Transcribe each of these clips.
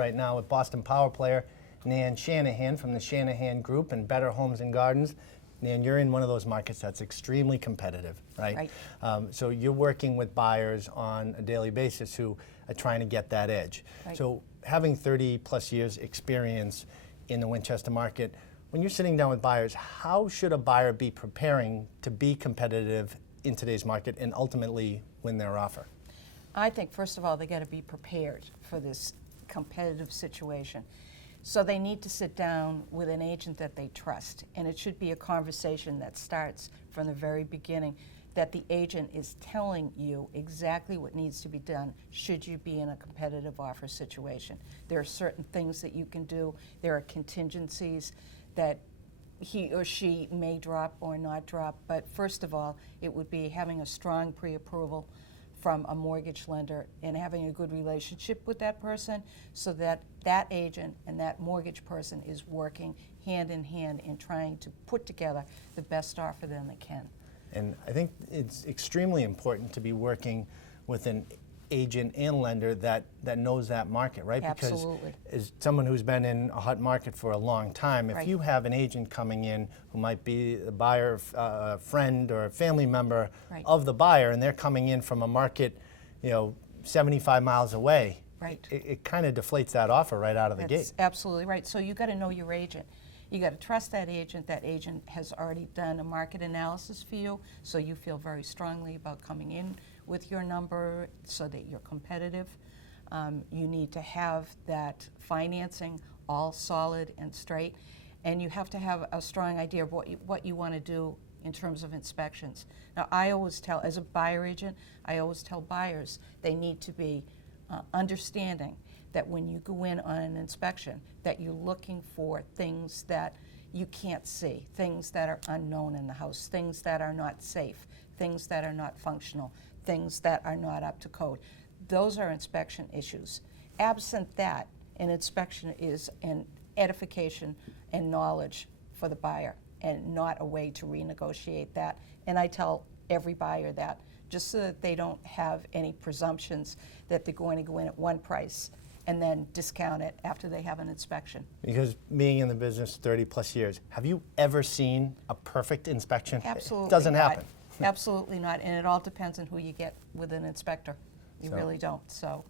right now with Boston Power player Nan Shanahan from the Shanahan Group and Better Homes and Gardens. Nan, you're in one of those markets that's extremely competitive, right? So you're working with buyers on a daily basis who are trying to get that edge. Right. So having 30 plus years experience in the Winchester market, when you're sitting down with buyers, how should a buyer be preparing to be competitive in today's market and ultimately win their offer? I think, first of all, they got to be prepared for this competitive situation. So they need to sit down with an agent that they trust, and it should be a conversation that starts from the very beginning, that the agent is telling you exactly what needs to be done should you be in a competitive offer situation. There are certain things that you can do. There are contingencies that he or she may drop or not drop, but first of all, it would be having a strong pre-approval from a mortgage lender and having a good relationship with that person so that that agent and that mortgage person is working hand in hand in trying to put together the best offer that they can. And I think it's extremely important to be working with an agent and lender that knows that market, right? Absolutely. Because as someone who's been in a hot market for a long time, if Right. you have an agent coming in who might be a buyer, friend or a family member Right. of the buyer, and they're coming in from a market, 75 miles away, Right. it kind of deflates that offer right out of the That's gate. absolutely right. So you got to know your agent. You got to trust that agent. That agent has already done a market analysis for you, so you feel very strongly about coming in with your number so that you're competitive. You need to have that financing all solid and straight, and you have to have a strong idea of what you want to do in terms of inspections. Now, I always tell, as a buyer agent, I always tell buyers they need to be understanding that when you go in on an inspection, that you're looking for things that you can't see, things that are unknown in the house, things that are not safe, things that are not functional, things that are not up to code. Those are inspection issues. Absent that, an inspection is an edification and knowledge for the buyer and not a way to renegotiate that. And I tell every buyer that, just so that they don't have any presumptions that they're going to go in at one price and then discount it after they have an inspection. Because being in the business 30 plus years, have you ever seen a perfect inspection? Absolutely It doesn't not. happen. Absolutely not, and it all depends on who you get with an inspector. You really don't, so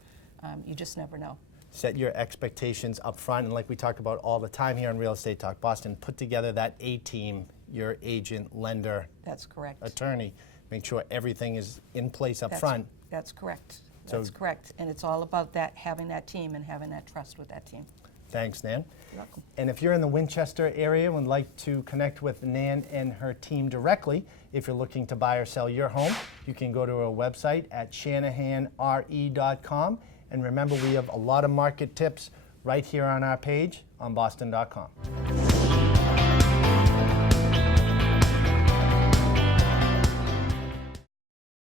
you just never know. Set your expectations up front, and like we talk about all the time here on Real Estate Talk Boston, put together that A-team, your agent, lender, That's correct. attorney, make sure everything is in place up front. That's correct. So- That's correct, and it's all about that, having that team and having that trust with that team. Thanks, Nan. You're welcome. And if you're in the Winchester area and would like to connect with Nan and her team directly, if you're looking to buy or sell your home, you can go to our website at shanahanre.com. And remember, we have a lot of market tips right here on our page on boston.com.